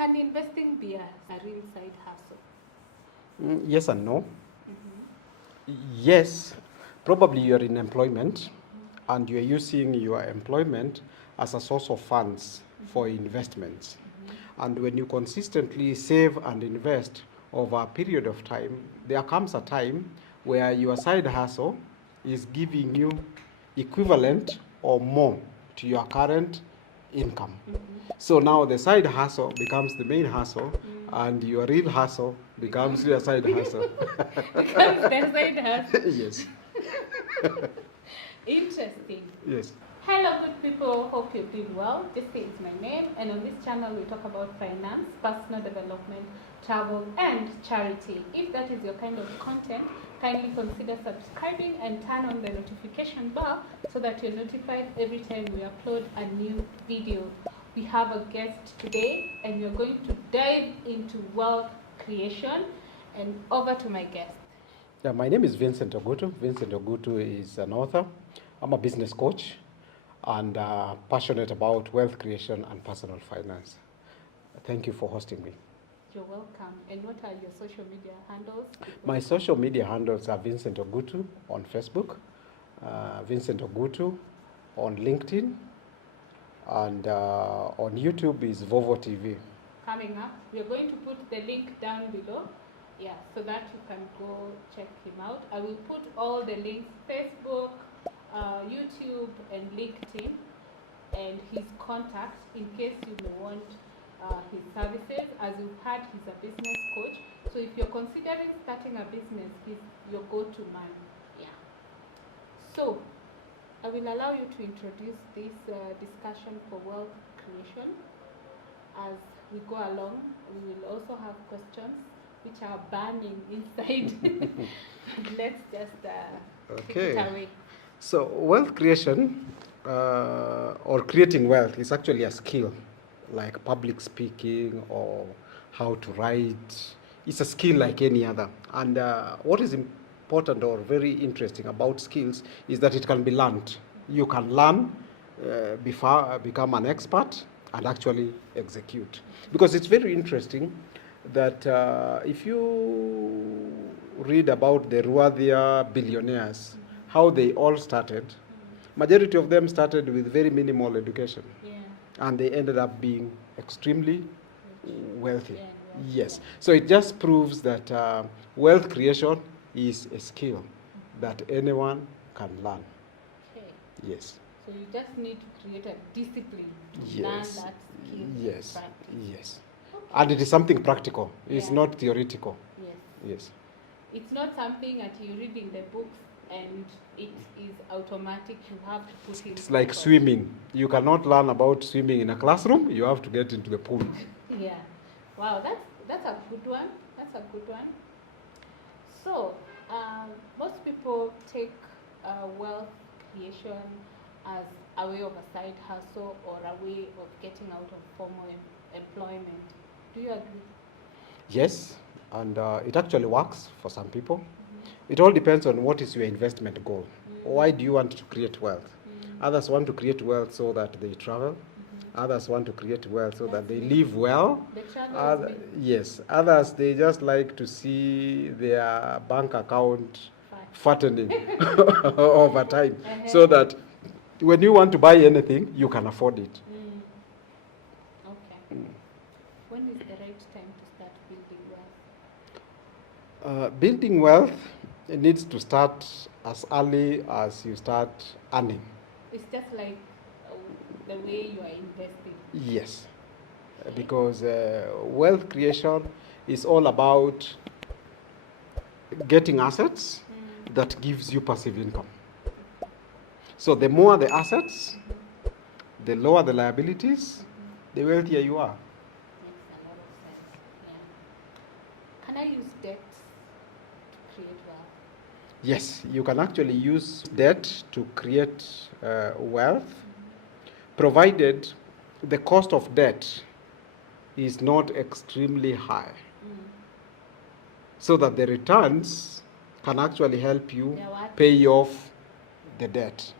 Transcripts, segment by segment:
Can investing be a real side hustle? Yes and no. Yes, probably you're in employment and you're using your employment as a source of funds for investments. And when you consistently save and invest over a period of time, there comes a time where your side hustle is giving you equivalent or more to your current income. So now the side hustle becomes the main hustle, and your real hustle becomes your side hustle. Becomes the side hustle. Yes. Interesting. Yes. Hello, good people. Hope you're doing well. Jacie is my name, and on this channel we talk about finance, personal development, travel, and charity. If that is your kind of content, kindly consider subscribing and turn on the notification bell so that you're notified every time we upload a new video. We have a guest today, and we're going to dive into wealth creation. And over to my guest. Yeah, my name is Vincent Ogutu. Vincent Ogutu is an author. I'm a business coach and passionate about wealth creation and personal finance. Thank you for hosting me. You're welcome. And what are your social media handles? My social media handles are Vincent Ogutu on Facebook, Vincent Ogutu on LinkedIn, and on YouTube is Vovo TV. Coming up, we are going to put the link down below, so that you can go check him out. I will put all the links: Facebook, YouTube, and LinkedIn, and his contacts in case you may want his services. As you've heard, he's a business coach, so if you're considering starting a business, he's your go-to man. So I will allow you to introduce this discussion for wealth creation. As we go along, we will also have questions which are burning inside. Let's just take it away. So wealth creation or creating wealth is actually a skill, like public speaking or how to write. It's a skill like any other. And what is important or very interesting about skills is that it can be learned. You can learn before become an expert and actually execute. Because it's very interesting that if you read about the Ruadia billionaires, how they all started, majority of them started with very minimal education. And they ended up being extremely wealthy. Yes. So it just proves that wealth creation is a skill that anyone can learn. Yes. So you just need to create a discipline to learn that skill. Yes. Practice. Yes. Okay. And it is something practical. It's not theoretical. Yes. It's not something that you read in the books and it is automatic. You have to put in. It's like swimming. You cannot learn about swimming in a classroom. You have to get into the pool. Yeah. Wow, that's a good one. That's a good one. So most people take wealth creation as a way of a side hustle or a way of getting out of formal employment. Do you agree? Yes, and it actually works for some people. It all depends on what is your investment goal. Why do you want to create wealth? Others want to create wealth so that they travel. Others want to create wealth so that they live well. Yes, others, they just like to see their bank account fattening over time, so that when you want to buy anything, you can afford it. Okay. When is the right time to start building wealth? Building wealth, it needs to start as early as you start earning. It's just like the way you are investing. Yes, because wealth creation is all about getting assets that gives you passive income. So the more the assets, the lower the liabilities, the wealthier you are. Makes a lot of sense. Can I use debt to create wealth? Yes, you can actually use debt to create wealth, provided the cost of debt is not extremely high, so that the returns can actually help you pay off the debt.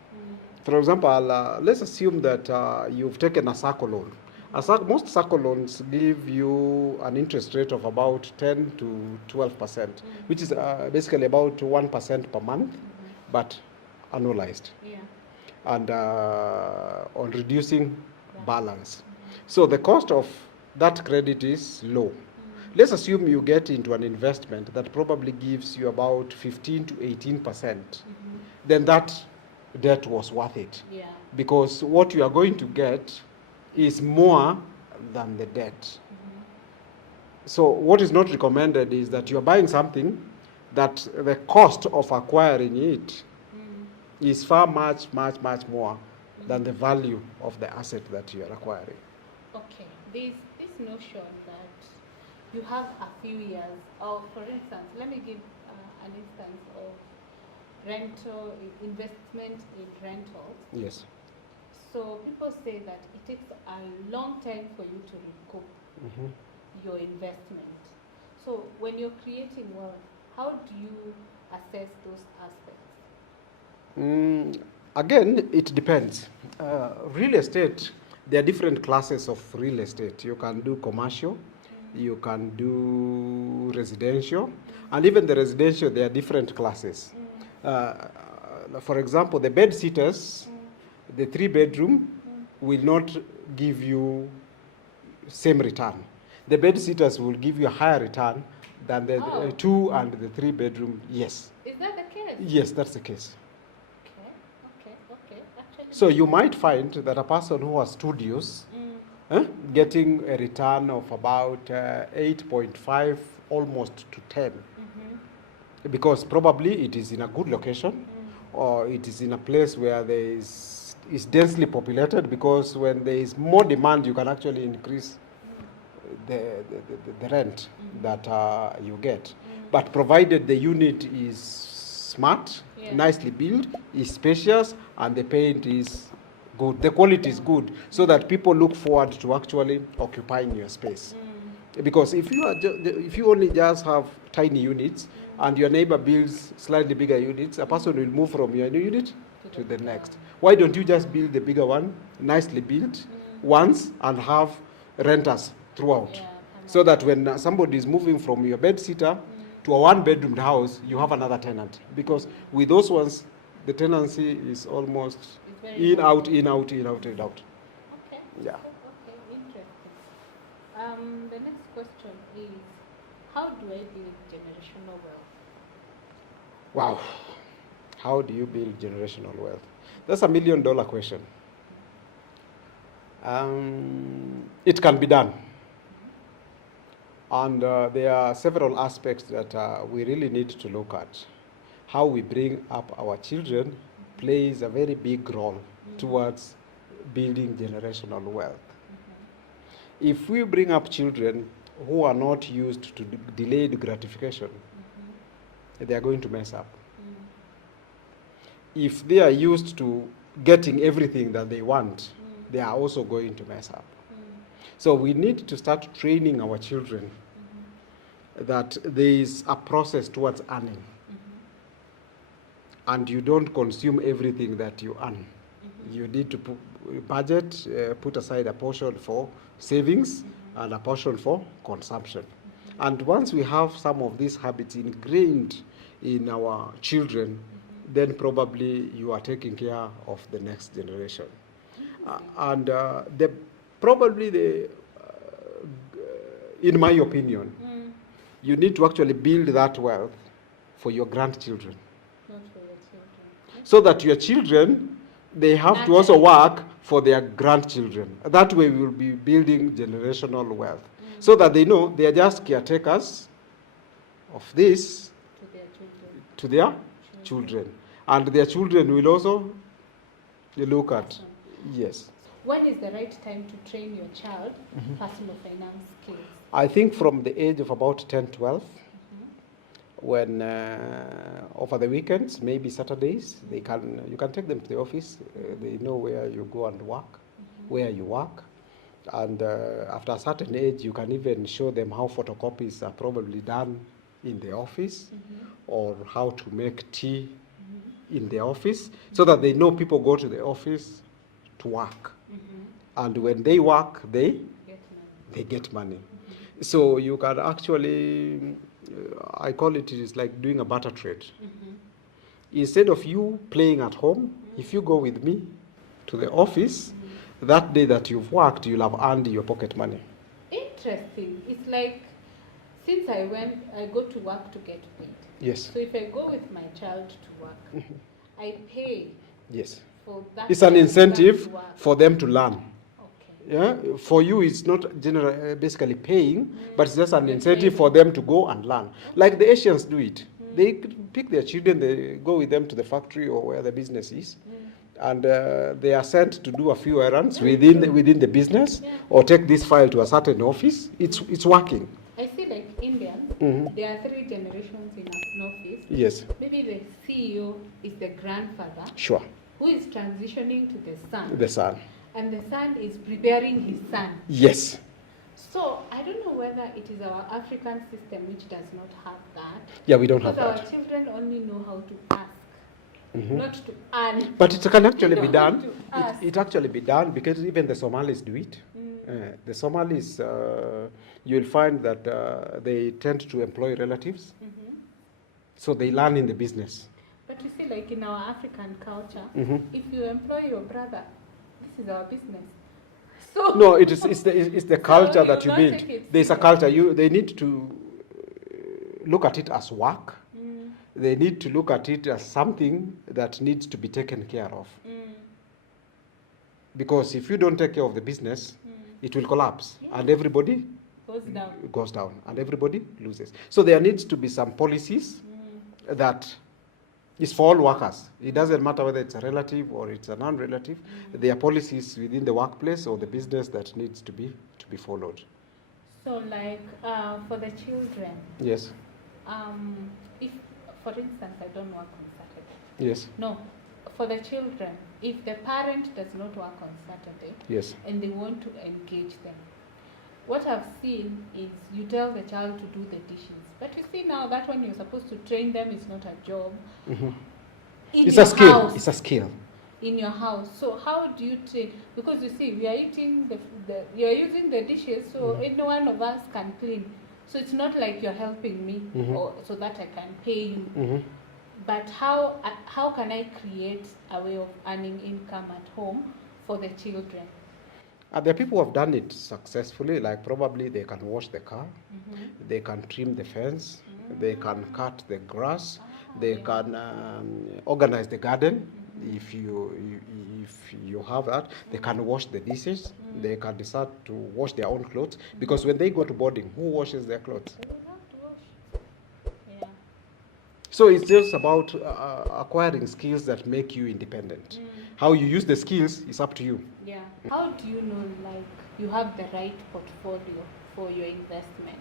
For example, let's assume that you've taken a SACCO loan Most SACCO loans give you an interest rate of about 10 to 12%, which is basically about 1% per month, but annualized, Yeah. and on reducing balance. So the cost of that credit is low. Let's assume you get into an investment that probably gives you about 15 to 18%. Then that debt was worth it. Yeah. Because what you are going to get is more than the debt. So what is not recommended is that you are buying something that the cost of acquiring it is far much more than the value of the asset that you are acquiring. Okay, this notion that you have a few years, or for instance, let me give an instance of rental investment in rentals. Yes. So people say that it takes a long time for you to recoup your investment. So when you're creating wealth, how do you assess those aspects? Again, it depends. Real estate, there are different classes of real estate. You can do commercial, you can do residential, and even the residential, there are different classes. For example, the bed sitters, the 3-bedroom, will not give you same return. The bed sitters will give you a higher return than the 2 and the 3-bedroom. Yes. Is that the case? Yes, that's the case. Okay. Actually, so you might find that a person who has studios getting a return of about 8.5 almost to 10, because probably it is in a good location, or it is in a place where there is densely populated, because when there is more demand you can actually increase the rent that you get. But provided the unit is smart, nicely built, is spacious, and the paint is good, the quality is good, so that people look forward to actually occupying your space. Because if you only just have tiny units and your neighbor builds slightly bigger units, a person will move from your new unit to the next. Why don't you just build the bigger one, nicely built, once, and have renters throughout, so that when somebody is moving from your bed sitter to a 1-bedroom house, you have another tenant. Because with those ones, the tenancy is almost in, out, in, out, in, out, in, out. Okay. Yeah. Okay, interesting. The next question is, how do I build generational wealth? Wow. How do you build generational wealth? That's $1 million question. It can be done. And there are several aspects that we really need to look at. How we bring up our children plays a very big role towards building generational wealth. If we bring up children who are not used to delayed gratification, they are going to mess up. If they are used to getting everything that they want, they are also going to mess up. So we need to start training our children that there is a process towards earning. And you don't consume everything that you earn. You need to budget, put aside a portion for savings and a portion for consumption. And once we have some of these habits ingrained in our children, then probably you are taking care of the next generation. In my opinion, you need to actually build that wealth for your grandchildren. Not for your children. So that your children, they have to also work for their grandchildren. That way we will be building generational wealth. So that they know they are just caretakers of this to their children. And their children will also look at, yes. When is the right time to train your child personal finance skills? I think from the age of about 10, 12, when over the weekends, maybe Saturdays, you can take them to the office. They know where you go and work, where you work. And after a certain age, you can even show them how photocopies are probably done in the office, or how to make tea in the office, so that they know people go to the office to work. And when they work, they Get money. get money. So you can actually, I call it is like doing a barter trade. Instead of you playing at home, if you go with me to the office, that day that you've worked, you'll have earned your pocket money. Interesting. It's like, since I go to work to get paid. Yes. So if I go with my child to work, I pay Yes. for that. It's an child incentive to work. for them to learn. Okay. Yeah, for you it's not basically paying, but it's just an They're incentive paying. for them to go and learn. Like the Asians do it. They pick their children, they go with them to the factory or where the business is, and they are sent to do a few errands within the business, Yeah. or take this file to a certain office. It's working. I see, like Indians, there are 3 generations in an office. Yes, Maybe the CEO is the grandfather sure. who is transitioning to the son, The son. and the son is preparing his son. Yes. So I don't know whether it is our African system which does not have that. Yeah, we don't Because have our that. children only know how to ask, not to earn. But it can actually be They know done. how to ask. It actually be done because even the Somalis do it. The Somalis, you'll find that they tend to employ relatives, so they learn in the business. But you see, like in our African culture, if you employ your brother, this is our business. So No, it's the culture you that you not build. take it There's a culture. They need to look at it as work. They need to look at it as something that needs to be taken care of. Because if you don't take care of the business, it will collapse, and everybody goes down. and everybody loses. So there needs to be some policies that is for all workers. It doesn't matter whether it's a relative or it's a non-relative. There are policies within the workplace or the business that needs to be followed. So like for the children, Yes. If, for instance, I don't work on Saturday. Yes. No, for the children, if the parent does not work on Saturday, Yes. and they want to engage them, what I've seen is you tell the child to do the dishes. But you see now that when you're supposed to train them, it's not a job. In It's your a skill. house, It's a skill. in your house. So how do you train? Because you see, we are eating you're using the dishes, so any one of us can clean. So it's not like you're helping me, or so that I can pay you. But how can I create a way of earning income at home for the children? There are people who have done it successfully, like probably they can wash the car, they can trim the fence, they can cut the grass, they can organize the garden. If you have that, they can wash the dishes, they can decide to wash their own clothes, because when they go to boarding, who washes their clothes? They will have to wash. Yeah. So it's just about acquiring skills that make you independent. How you use the skills is up to you. Yeah. How do you know, like, you have the right portfolio for your investment?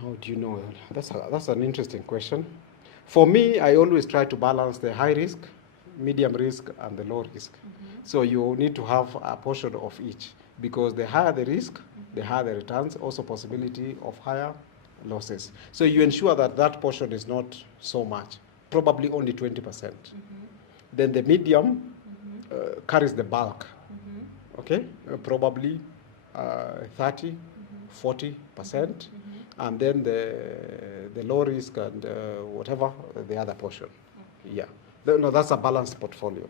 How do you know? That's an interesting question. For me, I always try to balance the high risk, medium risk, and the low risk. So you need to have a portion of each, because the higher the risk, the higher the returns, also possibility of higher losses. So you ensure that that portion is not so much, probably only 20%. Then the medium carries the bulk, okay, probably 30, 40%, and then the low risk and whatever, the other portion. Yeah, no, that's a balanced portfolio.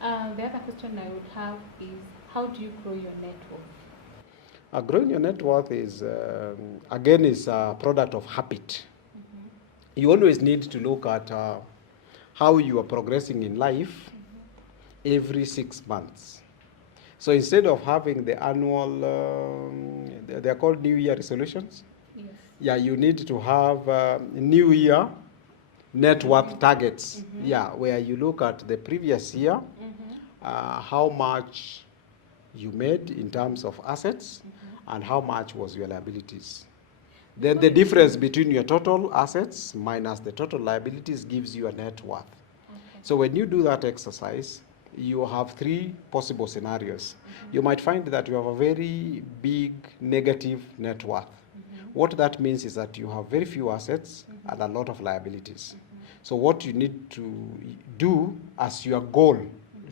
The other question I would have is, how do you grow your net worth? Growing your net worth is, again, is a product of habit. You always need to look at how you are progressing in life every 6 months. So instead of having the annual, they're called New Year resolutions. Yes. Yeah, you need to have New Year net worth targets. Yeah, where you look at the previous year, how much you made in terms of assets, and how much was your liabilities. Then the difference between your total assets minus the total liabilities gives you a net worth. So when you do that exercise, you have 3 possible scenarios. You might find that you have a very big negative net worth. What that means is that you have very few assets and a lot of liabilities. So what you need to do as your goal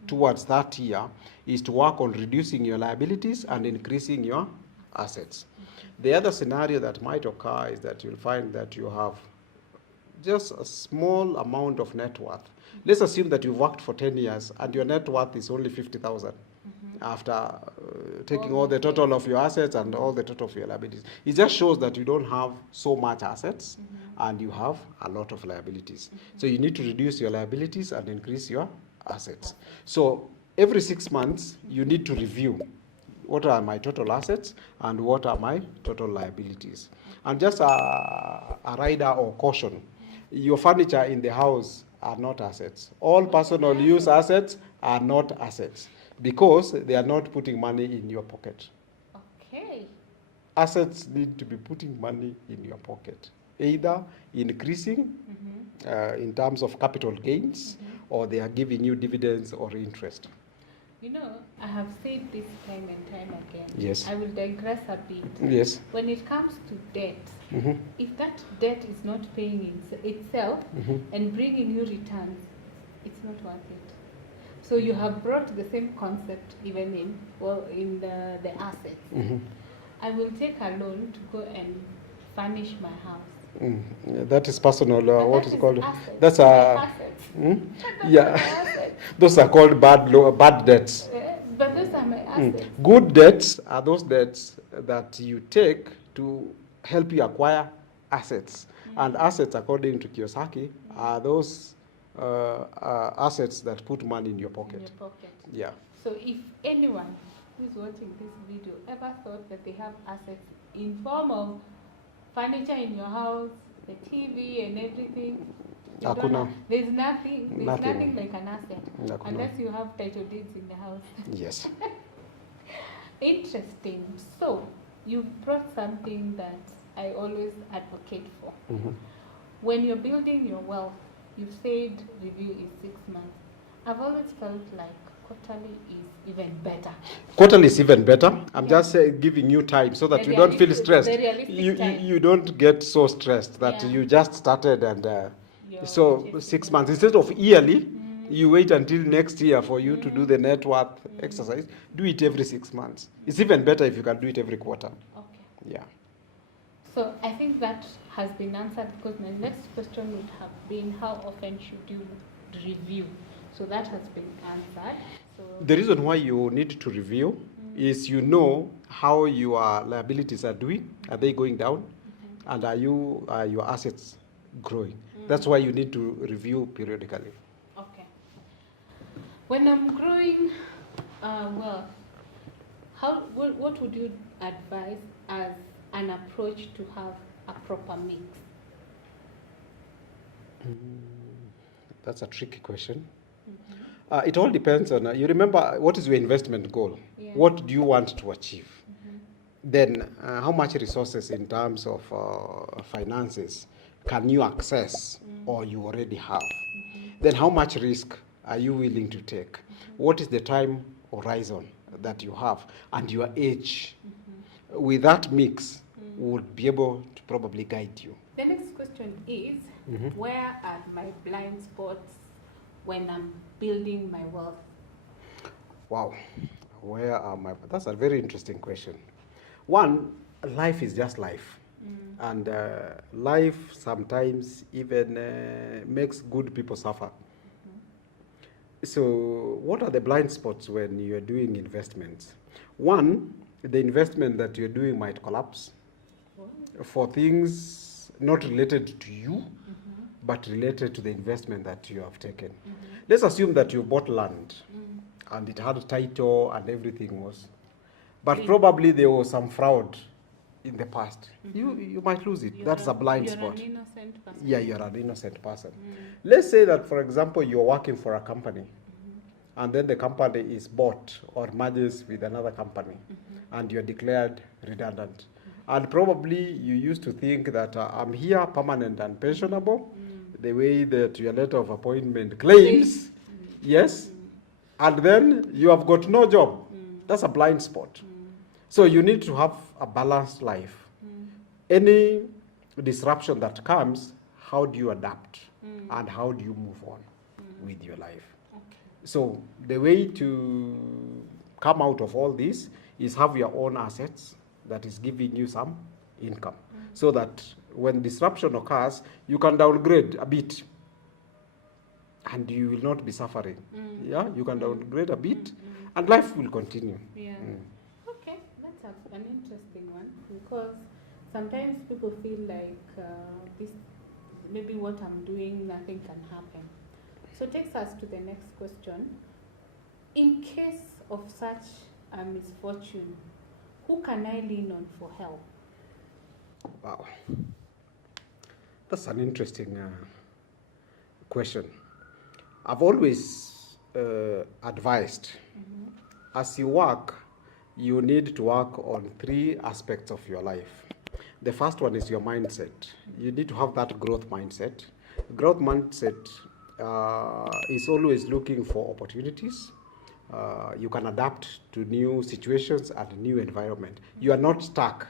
towards that year is to work on reducing your liabilities and increasing your assets. The other scenario that might occur is that you'll find that you have just a small amount of net worth. Let's assume that you've worked for 10 years and your net worth is only 50,000 after taking all the total of your assets and all the total of your liabilities. It just shows that you don't have so much assets and you have a lot of liabilities. So you need to reduce your liabilities and increase your assets. So every 6 months, you need to review what are my total assets and what are my total liabilities. And just a rider or caution, your furniture in the house are not assets. All personal use assets are not assets because they are not putting money in your pocket. Okay. Assets need to be putting money in your pocket, either increasing in terms of capital gains, or they are giving you dividends or interest. You know, I have said this time and time again. Yes. I will digress a bit. Yes. When it comes to debt, if that debt is not paying itself and bringing you returns, it's not worth it. So you have brought the same concept even in the assets. I will take a loan to go and furnish my house. That is personal. What is it called? Assets. That's assets. yeah. Those are called bad debts. But those are my assets. Good debts are those debts that you take to help you acquire assets. And assets, according to Kiyosaki, are those assets that put money in your pocket. In your pocket. Yeah. So if anyone who's watching this video ever thought that they have assets in form of furniture in your house, the TV and everything, there's nothing like an asset unless you have title deeds in the house. Yes. Interesting. So you brought something that I always advocate for. When you're building your wealth, you said review is 6 months. I've always felt like quarterly is even better. Quarterly is even better. I'm just giving you time so that you don't feel stressed. You don't get so stressed that you just started and so 6 months. Instead of yearly, you wait until next year for you to do the net worth exercise. Do it every 6 months. It's even better if you can do it every quarter. Okay. Yeah. So I think that has been answered because my next question would have been how often should you review? So that has been answered. So the reason why you need to review is you know how your liabilities are doing. Are they going down? And are your assets growing? That's why you need to review periodically. Okay. When I'm growing wealth, what would you advise as an approach to have a proper mix? That's a tricky question. It all depends on, you remember, what is your investment goal? Yeah. What do you want to achieve? Then how much resources in terms of finances can you access or you already have? Then how much risk are you willing to take? What is the time horizon that you have and your age? With that mix, would be able to probably guide you. The next question is, where are my blind spots when I'm building my wealth? Wow, where are my... That's a very interesting question. One, life is just life. And life sometimes even makes good people suffer. So what are the blind spots when you're doing investments? One, the investment that you're doing might collapse for things not related to you, but related to the investment that you have taken. Let's assume that you bought land and it had a title and everything was, but probably there was some fraud in the past. You might lose it. That's a blind spot. You're an innocent person. Yeah, you're an innocent person. Let's say that, for example, you're working for a company and then the company is bought or merges with another company and you're declared redundant. And probably you used to think that I'm here permanent and pensionable, the way that your letter of appointment claims, yes, and then you have got no job. That's a blind spot. So you need to have a balanced life. Any disruption that comes, how do you adapt and how do you move on with your life? Okay. So the way to come out of all this is have your own assets that is giving you some income, so that when disruption occurs, you can downgrade a bit and you will not be suffering. Yeah, you can downgrade a bit and life will continue. Yeah. Okay, that's an interesting one, because sometimes people feel like this, maybe what I'm doing, nothing can happen. So it takes us to the next question. In case of such a misfortune, who can I lean on for help? Wow, that's an interesting question. I've always advised, as you work, you need to work on 3 aspects of your life. The first one is your mindset. You need to have that growth mindset. Growth mindset is always looking for opportunities. You can adapt to new situations and new environment. You are not stuck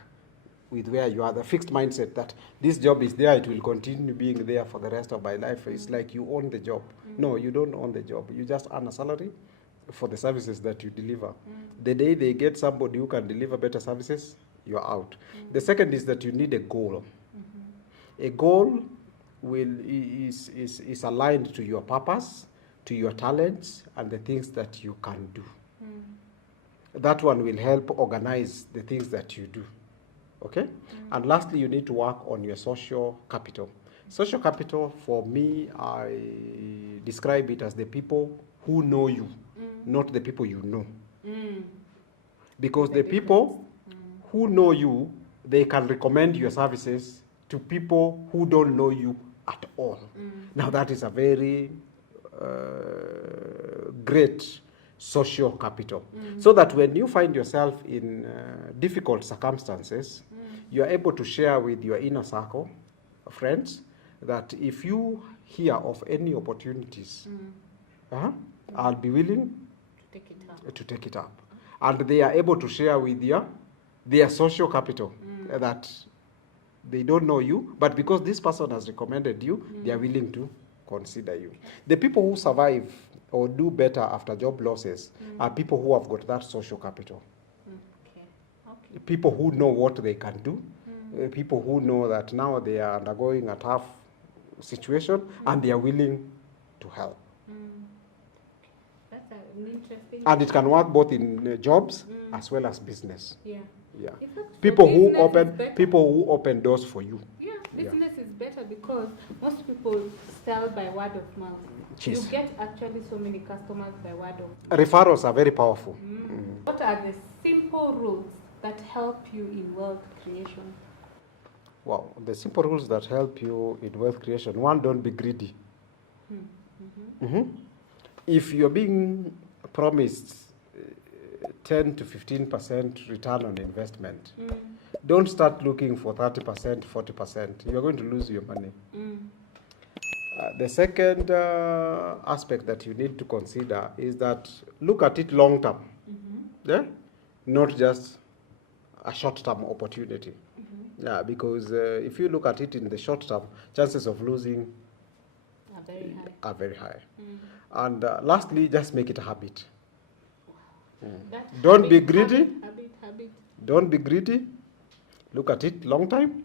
with where you are. The fixed mindset that this job is there, it will continue being there for the rest of my life. It's like you own the job. No, you don't own the job. You just earn a salary for the services that you deliver. The day they get somebody who can deliver better services, you're out. The second is that you need a goal. A goal is aligned to your purpose, to your talents, and the things that you can do. That one will help organize the things that you do. Okay? And lastly, you need to work on your social capital. Social capital, for me, I describe it as the people who know you, not the people you know. Because the people who know you, they can recommend your services to people who don't know you at all. Now that is a very great social capital. So that when you find yourself in difficult circumstances, you are able to share with your inner circle of friends that if you hear of any opportunities, I'll be willing to take it up. And they are able to share with their social capital that they don't know you, but because this person has recommended you, they are willing to consider you. The people who survive or do better after job losses are people who have got that social capital. Okay. People who know what they can do, people who know that now they are undergoing a tough situation and they are willing to help. That's an interesting. And it can work both in jobs as well as business. Yeah. Yeah. Fact, People who open doors for you. Yeah, business is better because most people sell by word of mouth. Jeez. You get actually so many customers by word of mouth. Referrals are very powerful. What are the simple rules that help you in wealth creation? Wow, the simple rules that help you in wealth creation. One, don't be greedy. If you're being promised 10 to 15% return on investment, don't start looking for 30%, 40%. You're going to lose your money. The second aspect that you need to consider is that look at it long term, not just a short term opportunity. Yeah, because if you look at it in the short term, chances of losing are very high. And lastly, just make it a habit. Don't be greedy. Habit. Don't be greedy. Look at it long term,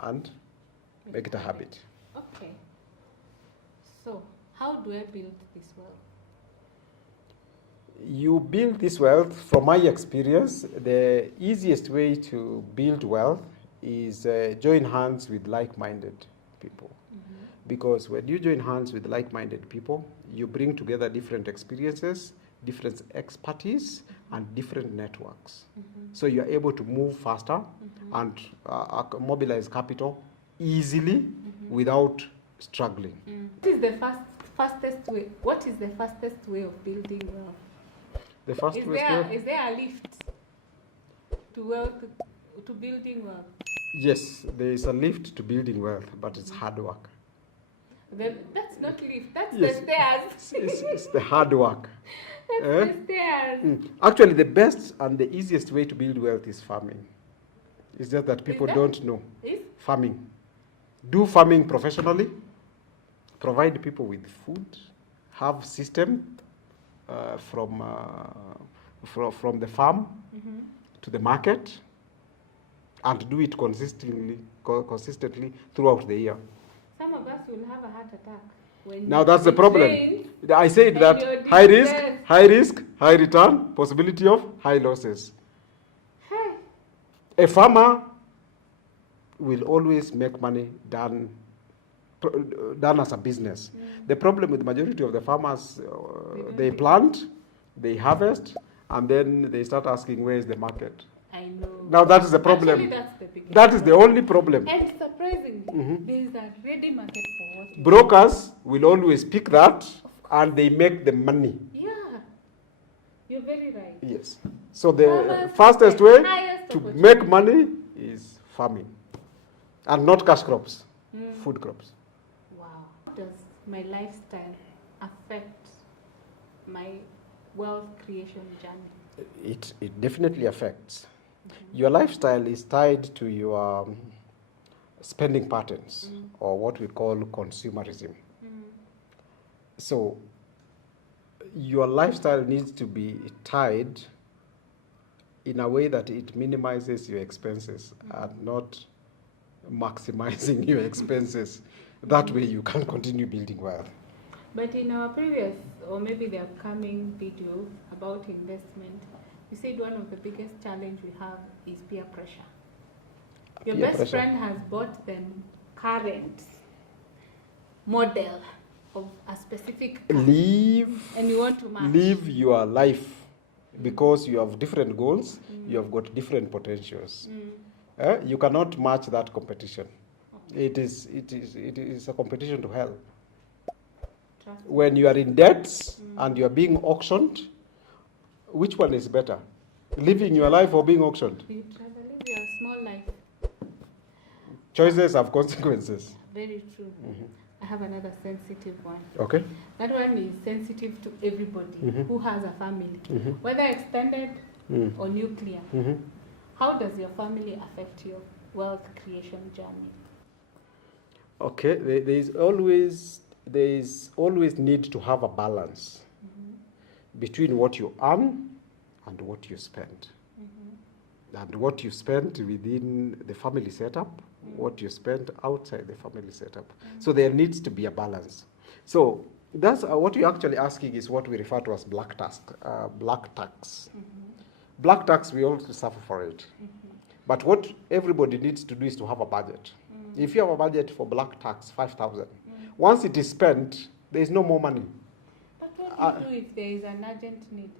and make it a habit. Okay. So, how do I build this wealth? You build this wealth, from my experience, the easiest way to build wealth is join hands with like-minded people. Because when you join hands with like-minded people, you bring together different experiences, different expertise, and different networks. So you're able to move faster and mobilize capital easily without struggling. What is the fastest way? What is the fastest way of building wealth? The first is there a lift to building wealth? Yes, there is a lift to building wealth, but it's hard work. That's not lift, that's the stairs. It's the hard work. That's the stairs. Actually, the best and the easiest way to build wealth is farming. It's just that people don't know. Farming. Do farming professionally. Provide people with food, have system from the farm to the market, and do it consistently throughout the year. Some of us will have a heart attack. When Now that's the problem. train, I said and that you're high risk, distressed. high risk, high return, possibility of high losses. Hey, A farmer will always make money done as a business. The problem with the majority of the farmers, they plant, they harvest, and then they start asking where is the market. I know. Now that is the problem. Actually, that's the biggest That is the only problem. And surprisingly, there is a ready market for what you Brokers will always pick that, and they make the money. Yeah, you're very right. Yes. So the Farmers, fastest the way highest to opportunity. make money is farming, and not cash crops, food crops. Wow. How does my lifestyle affect my wealth creation journey? It definitely affects. Your lifestyle is tied to your spending patterns, or what we call consumerism. So your lifestyle needs to be tied in a way that it minimizes your expenses and not maximizing your expenses. That way you can continue building wealth. But in our previous, or maybe the upcoming video about investment, you said one of the biggest challenge we have is peer pressure. Your Peer best pressure. friend has bought the current model of a specific car, and you want to match. Live your life, because you have different goals, you have got different potentials. You cannot match that competition. It is a competition to hell. Trust me. When you are in debts and you are being auctioned, which one is better? Living your life or being auctioned? You try to live your small life. Choices have consequences. Very true. I have another sensitive one. Okay? That one is sensitive to everybody who has a family, whether extended or nuclear. How does your family affect your wealth creation journey? Okay, there is always need to have a balance between what you earn and what you spend. And what you spend within the family setup, what you spend outside the family setup. So there needs to be a balance. So that's what you're actually asking is what we refer to as black tax. Black tax. Black tax, we also suffer for it. But what everybody needs to do is to have a budget. If you have a budget for black tax, 5,000, once it is spent, there is no more money. But what do you do if there is an urgent need?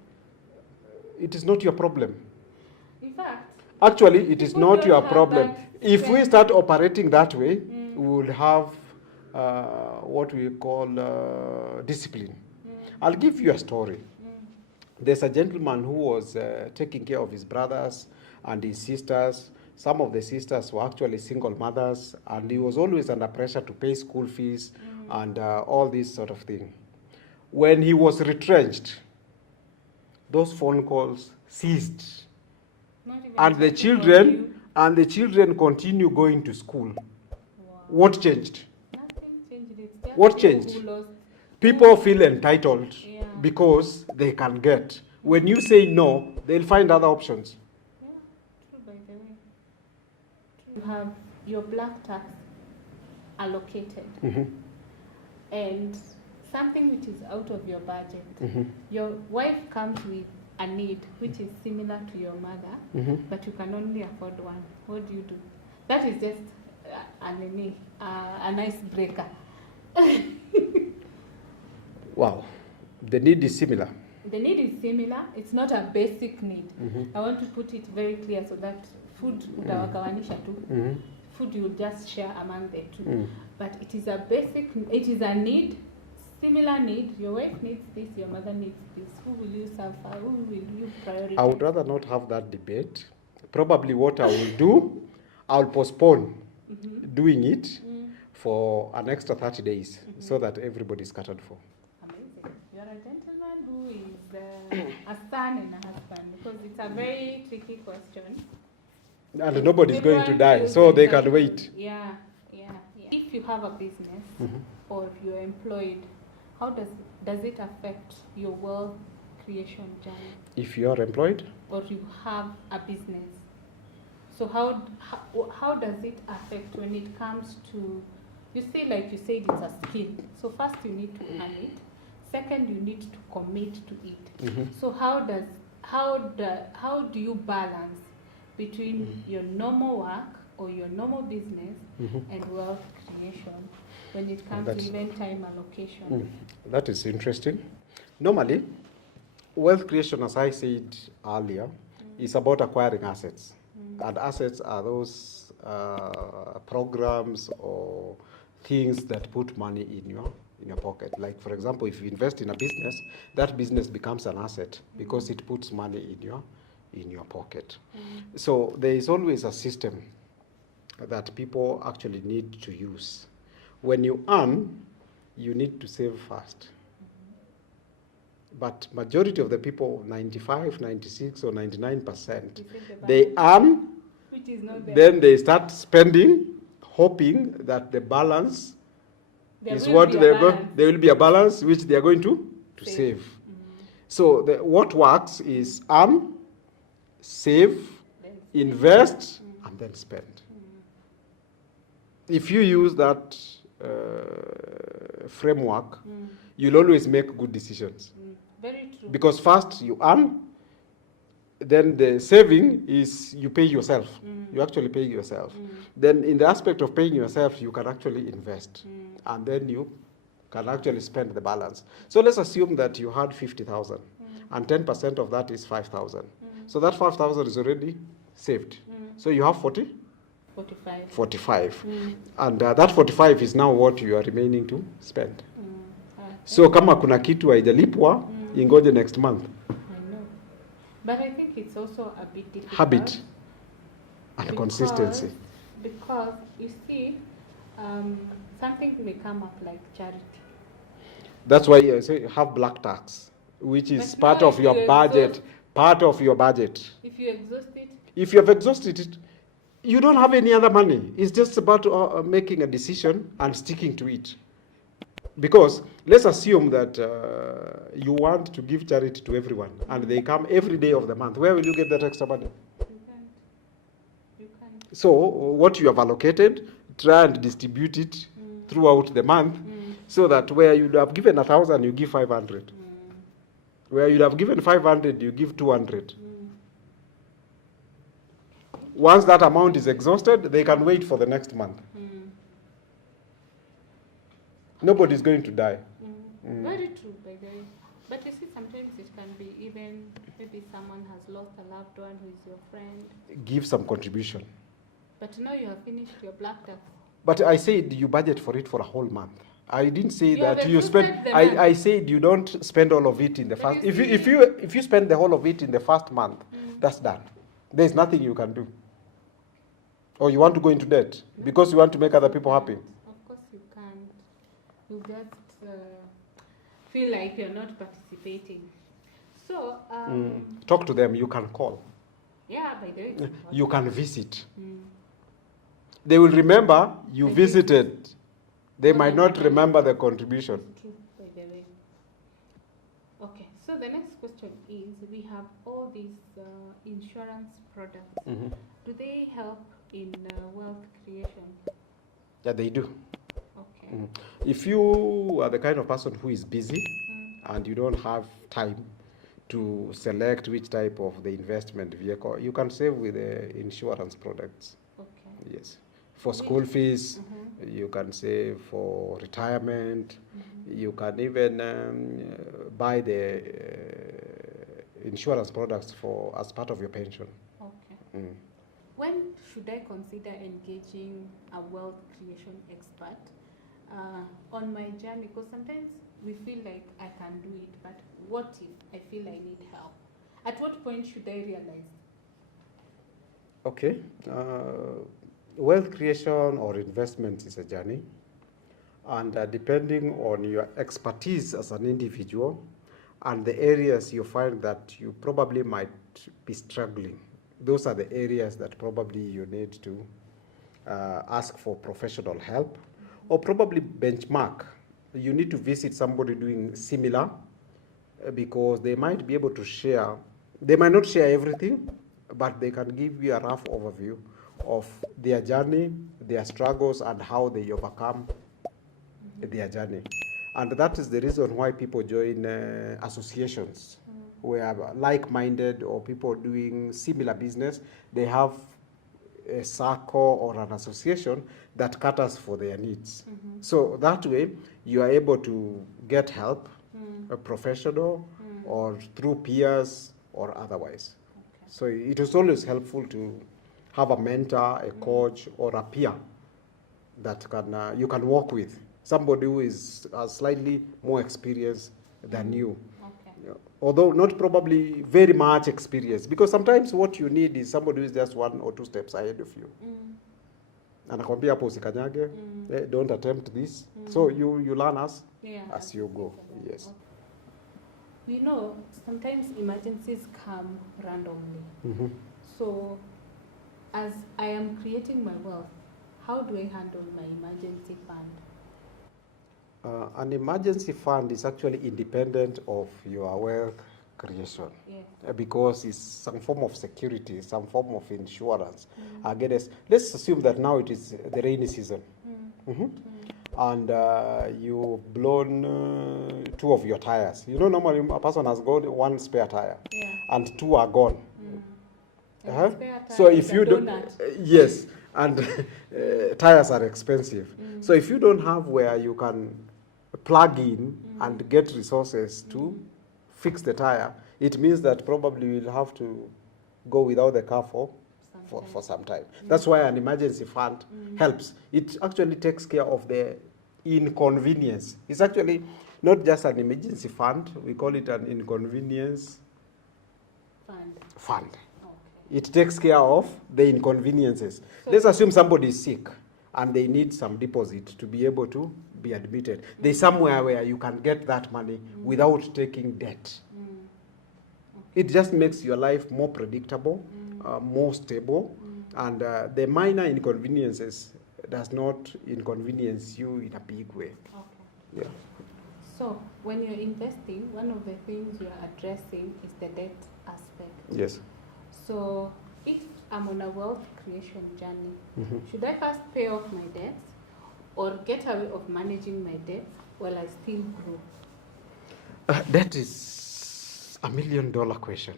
It is not your problem. In fact, Actually, it is people not don't your have problem. that If we sense. start operating that way, we will have what we call discipline. I'll give you a story. There's a gentleman who was taking care of his brothers and his sisters. Some of the sisters were actually single mothers, and he was always under pressure to pay school fees and all this sort of thing. When he was retrenched, those phone calls ceased. not even And the checking on children continue going to school. you. Wow. What changed? Nothing changed. It's just What people changed? who lost. People feel entitled Yeah. because they can get. When you say no, they'll find other options. Yeah, true by the way. True. You have your black tax allocated, and something which is out of your budget. Your wife comes with a need which is similar to your mother, but you can only afford one. What do? That is just an icebreaker. Wow. The need is similar. The need is similar. It's not a basic need. I want to put it very clear so that food utawagawanisha tu. Food you just share among the two. But it is a basic, it is a need, similar need. Your wife needs this, your mother needs this. Who will you suffer? Who will you prioritize? I would rather not have that debate. Probably what I will do, I'll postpone doing it for an extra 30 days so that everybody is catered for. Amazing. You're a gentleman who is a son and a husband, because it's a very tricky question. And nobody's going to Everyone die, feels so they can entitled. wait. Yeah. If you have a business or if you're employed, how does it affect your wealth creation journey? If you are employed, Or you have a business. So how does it affect when it comes to, you say, like you said, it's a skill. So first you need to earn it. Second, you need to commit to it. So how do you balance between your normal work or your normal business and wealth creation when it comes to even time allocation? That is interesting. Normally, wealth creation, as I said earlier, is about acquiring assets. And assets are those programs or things that put money in your pocket. Like, for example, if you invest in a business, that business becomes an asset because it puts money in your pocket. So there is always a system that people actually need to use. When you earn, you need to save first. But majority of the people, 95, 96, or 99%, they earn, which is not there. Then they start spending, hoping that the balance is what there will be a balance which they are going to save. So what works is earn, save, invest, and then spend. If you use that framework, you'll always make good decisions. Very true. Because first you earn, then the saving is you pay yourself. You actually pay yourself. Then in the aspect of paying yourself, you can actually invest. And then you can actually spend the balance. So let's assume that you had 50,000 and 10% of that is 5,000. So that 5,000 is already saved. So you have 45. And that 45 is now what you are remaining to spend. So kama kuna kitu haijalipwa, ingoje next month. I know. But I think it's also a bit difficult. Habit and consistency. Because you see, something may come up like charity. That's why I say have black tax, which is part of your budget. Part of your budget. If you exhaust it? If you have exhausted it, you don't have any other money. It's just about making a decision and sticking to it. Because let's assume that you want to give charity to everyone and they come every day of the month. Where will you get that extra money? You can't. So what you have allocated, try and distribute it throughout the month so that where you'd have given 1,000, you give 500. Where you'd have given 500, you give 200. Once that amount is exhausted, they can wait for the next month. Nobody's going to die. Very true, by the way. But you see, sometimes it can be even, maybe someone has lost a loved one who is your friend. Give some contribution. But now you have finished your black tax. But I said you budget for it for a whole month. I didn't say that you spend. I said you don't spend all of it in the first. If you spend the whole of it in the first month, that's done. There's nothing you can do. Or you want to go into debt because you want to make other people happy. Of course you can't. You just feel like you're not participating. So talk to them. You can call. Yeah, by the way. You can visit. They will remember you visited. They might not remember the contribution. True, by the way. Okay, so the next question is, we have all these insurance products. Do they help in wealth creation? Yeah, they do. Okay. If you are the kind of person who is busy and you don't have time to select which type of the investment vehicle, you can save with the insurance products. Okay. Yes. For school fees, you can save for retirement. You can even buy the insurance products as part of your pension. Okay. When should I consider engaging a wealth creation expert on my journey? Because sometimes we feel like I can do it, but what if I feel I need help? At what point should I realize? Okay. Wealth creation or investment is a journey, and depending on your expertise as an individual and the areas you find that you probably might be struggling, those are the areas that probably you need to ask for professional help or probably benchmark you need to visit somebody doing similar because they might be able to share. They might not share everything, but they can give you a rough overview of their journey, their struggles, and how they overcome their journey. And that is the reason why people join associations where like-minded or people doing similar business, they have a circle or an association that caters for their needs. So that way, you are able to get help, a professional, or through peers or otherwise. Okay. So it is always helpful to have a mentor, a coach, or a peer that can you can work with. Somebody who is slightly more experienced than you. Okay. Although not probably very much experience, because sometimes what you need is somebody who is just 1 or 2 steps ahead of you. Anakwambia hapo usikanyage, don't attempt this. So you learn as you go. Yes. We know sometimes emergencies come randomly. So as I am creating my wealth, how do I handle my emergency fund? An emergency fund is actually independent of your wealth creation. Yes. Because it's some form of security, some form of insurance. Let's assume that now it is the rainy season. And you've blown 2 of your tires. You know, normally a person has got 1 spare tire, and 2 are gone. So if you don't, yes, and tires are expensive. So if you don't have where you can plug in and get resources to fix the tire, it means that probably you'll have to go without the car for some time. That's why an emergency fund helps. It actually takes care of the inconvenience. It's actually not just an emergency fund, we call it an inconvenience fund. It takes care of the inconveniences. So let's assume somebody is sick and they need some deposit to be able to be admitted. There's somewhere where you can get that money without taking debt. It just makes your life more predictable, more stable, and the minor inconveniences does not inconvenience you in a big way. Okay. Yeah. So when you're investing, one of the things you're addressing is the debt aspect. Yes. So if I'm on a wealth creation journey, should I first pay off my debts or get away of managing my debts while I still grow? That is $1 million question.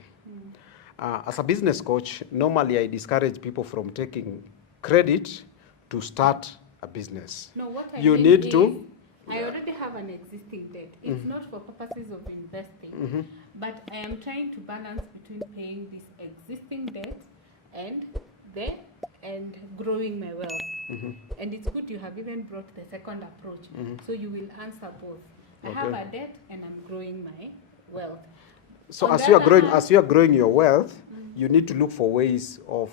As a business coach, normally I discourage people from taking credit to start a business. No, what I you mean need is, to. I already have an existing debt. It's not for purposes of investing, but I am trying to balance between paying this existing debt and growing my wealth. And it's good you have even brought the second approach, so you will answer both. I have a debt and I'm growing my wealth. So as you are growing your wealth, you need to look for ways of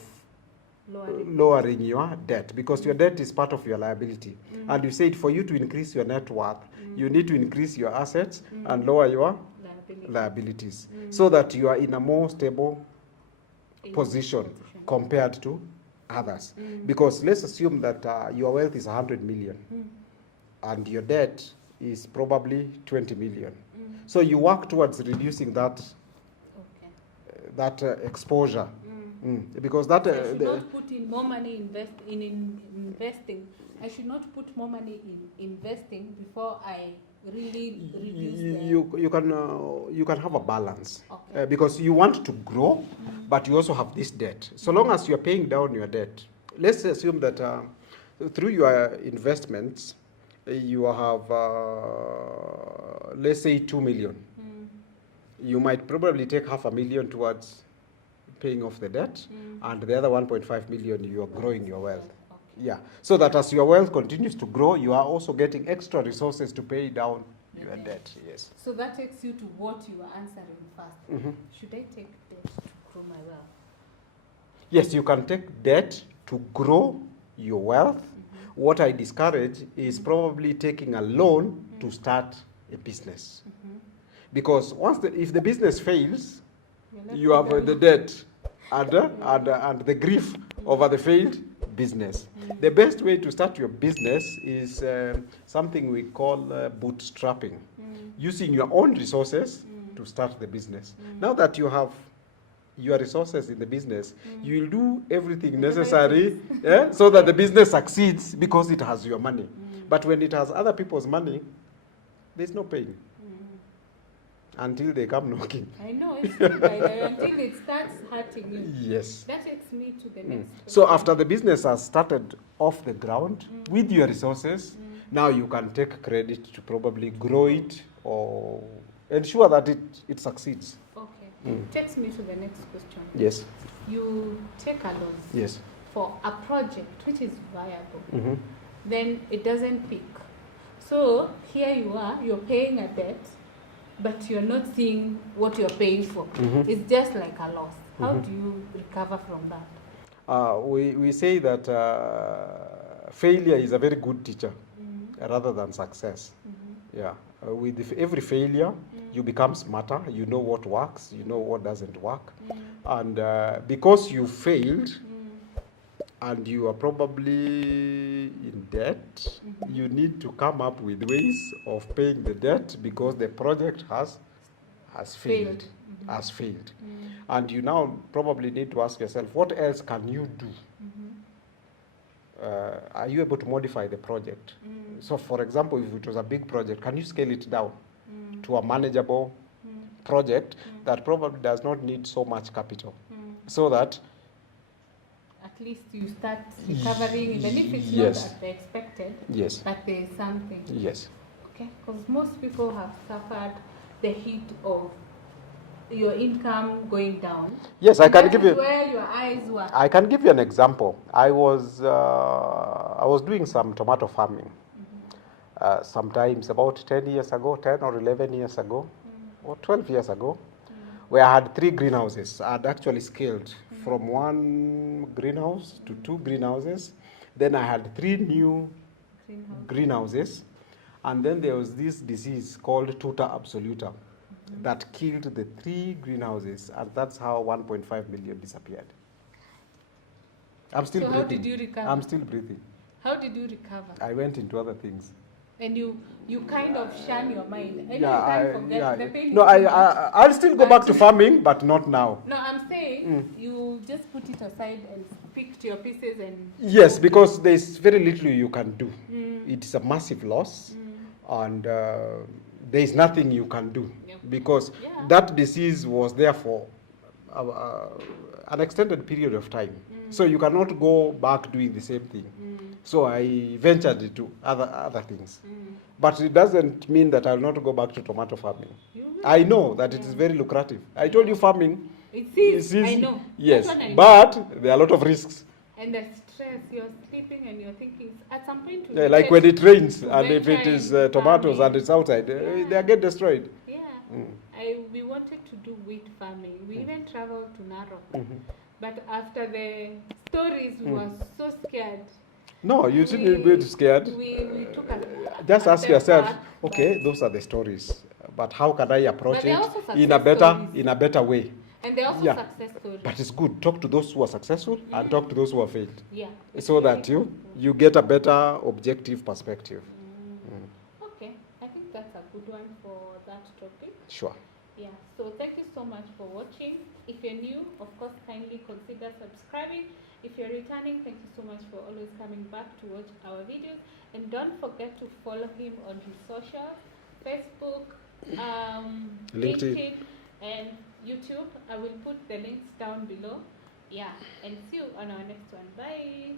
lowering your debt, because your debt is part of your liability. And you said for you to increase your net worth, you need to increase your assets and lower your liabilities, so that you are in a more stable position compared to others. Because let's assume that your wealth is 100 million and your debt is probably 20 million. So you work towards reducing that exposure. Because that I should not put in more money in investing. I should not put more money in investing before I really reduce you can have a balance, because you want to grow, but you also have this debt. So long as you are paying down your debt, let's assume that through your investments you have let's say 2 million. You might probably take $500,000 towards paying off the debt, and the other 1.5 million you are growing your wealth. Yeah, so that as your wealth continues to grow, you are also getting extra resources to pay down your debt. Yes. So that takes you to what you were answering first. Should I take debt to grow my wealth? Yes, you can take debt to grow your wealth. What I discourage is probably taking a loan to start a business. Because if the business fails, you have the debt and the grief over the failed business. The best way to start your business is something we call bootstrapping, using your own resources to start the business. Now that you have your resources in the business, you will do everything necessary so that the business succeeds because it has your money. But when it has other people's money, there's no paying until they come knocking. I know, it's true, by the way, until it starts hurting you. Yes. That takes me to the next So question. after the business has started off the ground with your resources, now you can take credit to probably grow it or ensure that it succeeds. Okay. Takes me to the next question. Yes. You take a loan Yes. for a project which is viable. Then it doesn't pick. So here you are, you're paying a debt, but you're not seeing what you're paying for. It's just like a loss. How do you recover from that? We say that failure is a very good teacher rather than success. Yeah. With every failure, you become smarter. You know what works. You know what doesn't work. And because you failed, and you are probably in debt, you need to come up with ways of paying the debt because the project has failed. Has failed. And you now probably need to ask yourself, what else can you do? Are you able to modify the project? So for example, if it was a big project, can you scale it down to a manageable project that probably does not need so much capital, so that at least you start recovering, even if it's Yes. not as they expected, Yes. but there is something. Yes. Okay, because most people have suffered the hit of your income going down. Yes, I can That give is you. where your eyes were. I can give you an example. I was doing some tomato farming. Sometimes about 10 years ago, 10 or 11 years ago, or 12 years ago, where I had 3 greenhouses. I had actually scaled from 1 greenhouse to 2 greenhouses. Then I had 3 new greenhouses. And then there was this disease called tuta absoluta that killed the 3 greenhouses. And that's how 1.5 million disappeared. I'm still So breathing. how did you recover? I'm still breathing. How did you recover? I went into other things. And you kind of shun your mind. I know Yeah, you can't forget the pain. no, is too much. I'll still go back to farming, but not now. No, I'm saying you just put it aside and pick to your pieces and. Yes, because there's very little you can do. It's a massive loss, and there's nothing you can do because that disease was there for an extended period of time. So you cannot go back doing the same thing. So I ventured into other things. But it doesn't mean that I'll not go back to tomato farming. I know that it is very lucrative. I told you farming. It is, I know. Yes, That's what I know. but there are a lot of risks. And the stress, you're sleeping and you're thinking, at some point, Yeah, like when it rains to and if venture it is into tomatoes farming. and it's outside, they get destroyed. Yeah, we wanted to do wheat farming. We even traveled to Narok. But after the stories, we were so scared. No, you shouldn't be scared. We took a Just a ask step yourself, back, okay, those are the stories, but how can I approach But they're it also success in a better way? and they're also Yeah. success stories. But it's good. Talk to those who are successful and talk to those who have failed, Yeah. it's so really that helpful. you get a better objective perspective. Okay, I think that's a good one for that topic. Sure. Yeah, so thank you so much for watching. If you're new, of course, kindly consider subscribing. If you're returning, thank you so much for always coming back to watch our videos. And don't forget to follow him on his socials, Facebook, LinkedIn, and YouTube. I will put the links down below. Yeah, and see you on our next one. Bye.